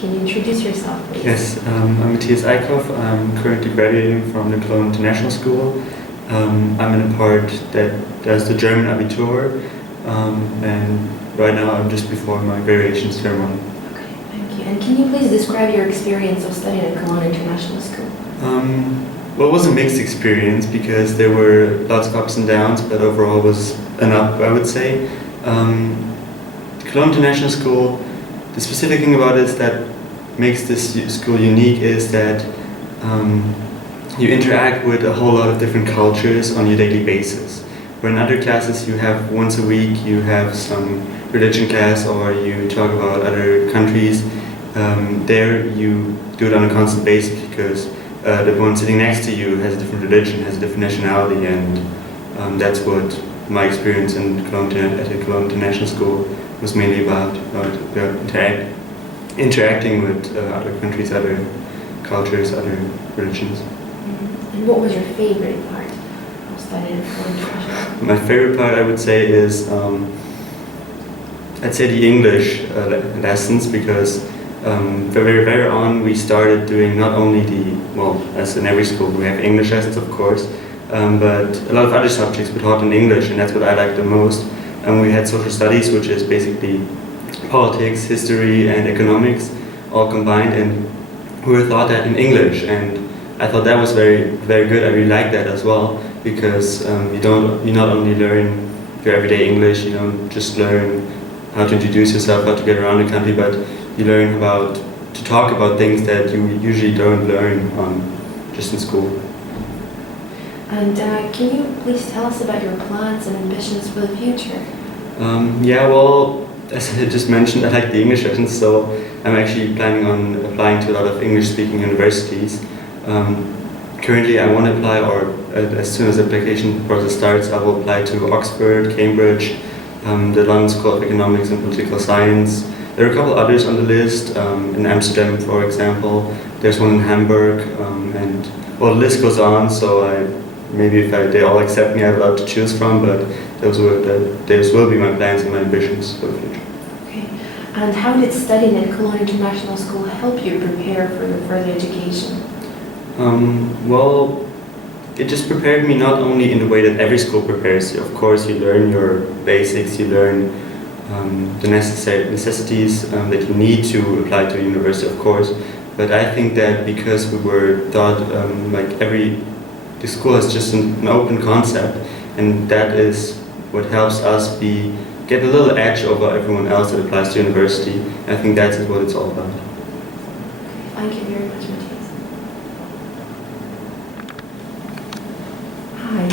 Can you introduce yourself, please? Yes, I'm Matthias Eickhoff. I'm currently graduating from the Cologne International School. I'm in a part that does the German Abitur, and right now I'm just before my graduation ceremony. Okay, thank you. And can you please describe your experience of studying at Cologne International School? Well, it was a mixed experience because there were lots of ups and downs, but overall it was an up, I would say. Cologne International School, the specific thing about it is that makes this school unique is that you interact with a whole lot of different cultures on your daily basis. Where in other classes you have once a week, you have some religion class or you talk about other countries. There you do it on a constant basis because the one sitting next to you has a different religion, has a different nationality, and that's what my experience in at the Cologne International School was mainly about interacting with other countries, other cultures, other religions. And what was your favorite part of studying at Cologne International? My favorite part, I would say, is I'd say the English lessons because very on we started doing not only as in every school we have English lessons, of course, but a lot of other subjects were taught in English, and that's what I liked the most. And we had social studies, which is basically politics, history, and economics all combined, and we were taught that in English, and I thought that was very, very good. I really liked that as well because you not only learn your everyday English, you don't just learn how to introduce yourself, how to get around the country, but you learn to talk about things that you usually don't learn just in school. And can you please tell us about your plans and ambitions for the future? Yeah, well, as I just mentioned, I like the English lessons, so I'm actually planning on applying to a lot of English-speaking universities. Currently, I want to apply, or as soon as the application process starts, I will apply to Oxford, Cambridge, the London School of Economics and Political Science. There are a couple others on the list, in Amsterdam, for example. There's one in Hamburg, and well, the list goes on, so maybe if they all accept me, I have a lot to choose from, but those will be my plans and my ambitions for the future. Okay. And how did studying at Cologne International School help you prepare for your further education? Well, it just prepared me not only in the way that every school prepares you. Of course, you learn your basics, you learn the necessities that you need to apply to university, of course. But I think that because we were taught the school is just an open concept, and that is what helps us get a little edge over everyone else that applies to university. I think that's what it's all about. Thank you very much, Matthias. Hi,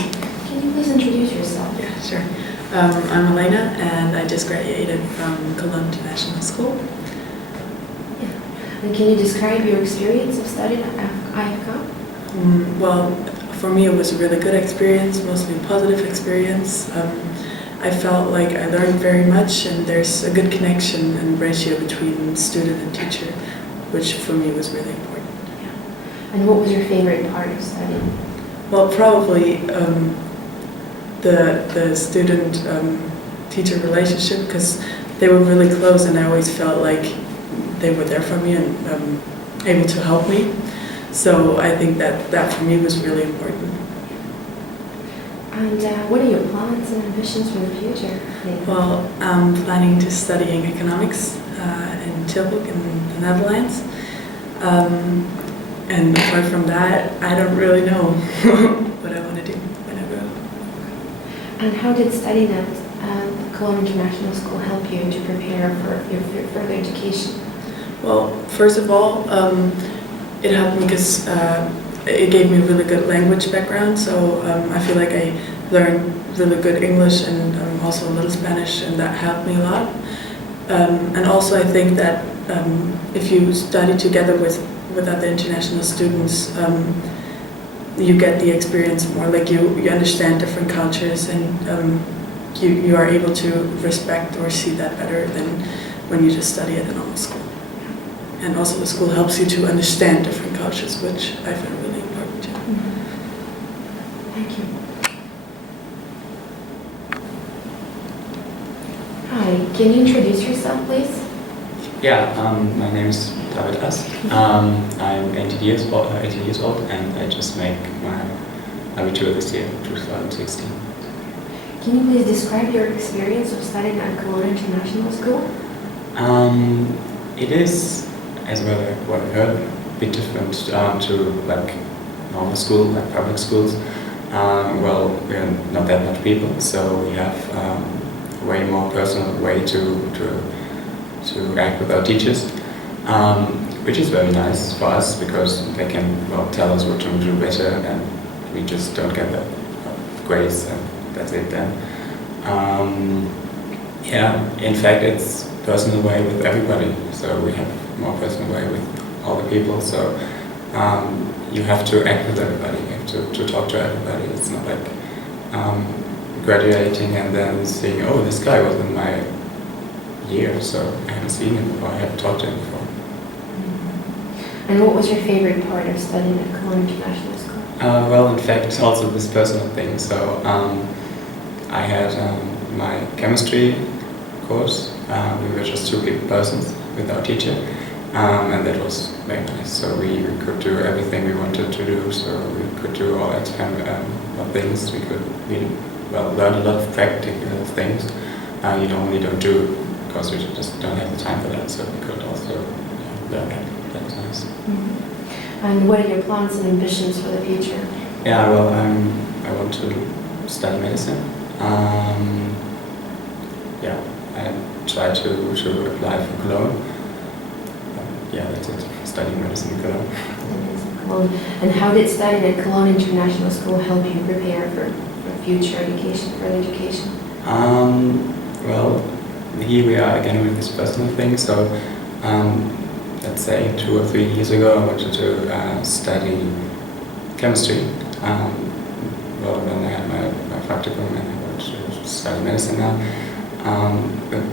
can you please introduce yourself? Yeah, sure. I'm Elena, and I just graduated from Cologne International School. Yeah. And can you describe your experience of studying at IFK? Well, for me it was a really good experience, mostly a positive experience. I felt like I learned very much, and there's a good connection and ratio between student and teacher, which for me was really important. Yeah. And what was your favorite part of studying? Well, probably the student-teacher relationship, because they were really close, and I always felt like they were there for me and able to help me. So I think that for me was really important. And what are your plans and ambitions for the future? Well, I'm planning to studying economics in Tilburg in the Netherlands. And apart from that, I don't really know what I want to do when I grow up. And how did studying at Cologne International School help you to prepare for your further education? Well, first of all, it helped me because it gave me a really good language background, so I feel like I learned really good English and also a little Spanish, and that helped me a lot. And also I think that if you study together with other international students, you get the experience more, like you understand different cultures, and you are able to respect or see that better than when you just study at a normal school. And also the school helps you to understand different cultures, which I find really important too. Thank you. Hi, can you introduce yourself, please? My name is David Ast. I'm 18 years old, and I just make my Abitur this year, 2016. Can you please describe your experience of studying at Cologne International School? It is, as well as what I heard, a bit different to like normal school, like public schools. Well, we're not that much people, so we have a way more personal way to act with our teachers, which is very nice for us because they can tell us what to do better, and we just don't get that grace, and that's it then. In fact, it's personal way with everybody, so we have more personal way with all the people. So you have to act with everybody, you have to talk to everybody. It's not like graduating and then seeing, oh, this guy was in my year, so I haven't seen him before, I haven't talked to him before. And what was your favorite part of studying at Cologne International School? Well, in fact, it's also this personal thing. So I had my chemistry course. We were just two persons with our teacher, and that was very nice. So we could do everything we wanted to do. So we could do all things. We could learn a lot of practical things you normally don't do because we just don't have the time for that. So we could also learn that. That was nice. Mm-hmm. And what are your plans and ambitions for the future? Yeah, well, I want to study medicine. I try to apply for Cologne. That's it. Studying medicine in Cologne. And how did studying at Cologne International School help you prepare for future education, further education? Well, here we are again with this personal thing. So, let's say 2 or 3 years ago, I wanted to study chemistry. Then I had my practicum and I wanted to study medicine now. But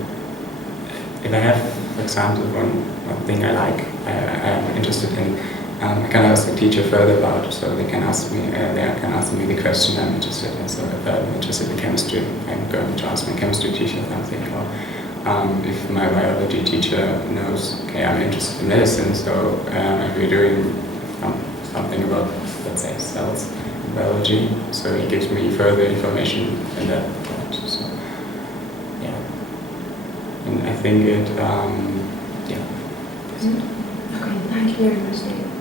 if I have, for example, one thing I like, I am interested in, I can ask the teacher further about, so they can ask me the question I'm interested in. So if I'm interested in chemistry, I'm going to ask my chemistry teacher something. Or if my biology teacher knows, okay, I'm interested in medicine, so if we're doing something about, let's say, cells in biology, so he gives me further information in that part. So, and I think it, Okay, thank you very much, David.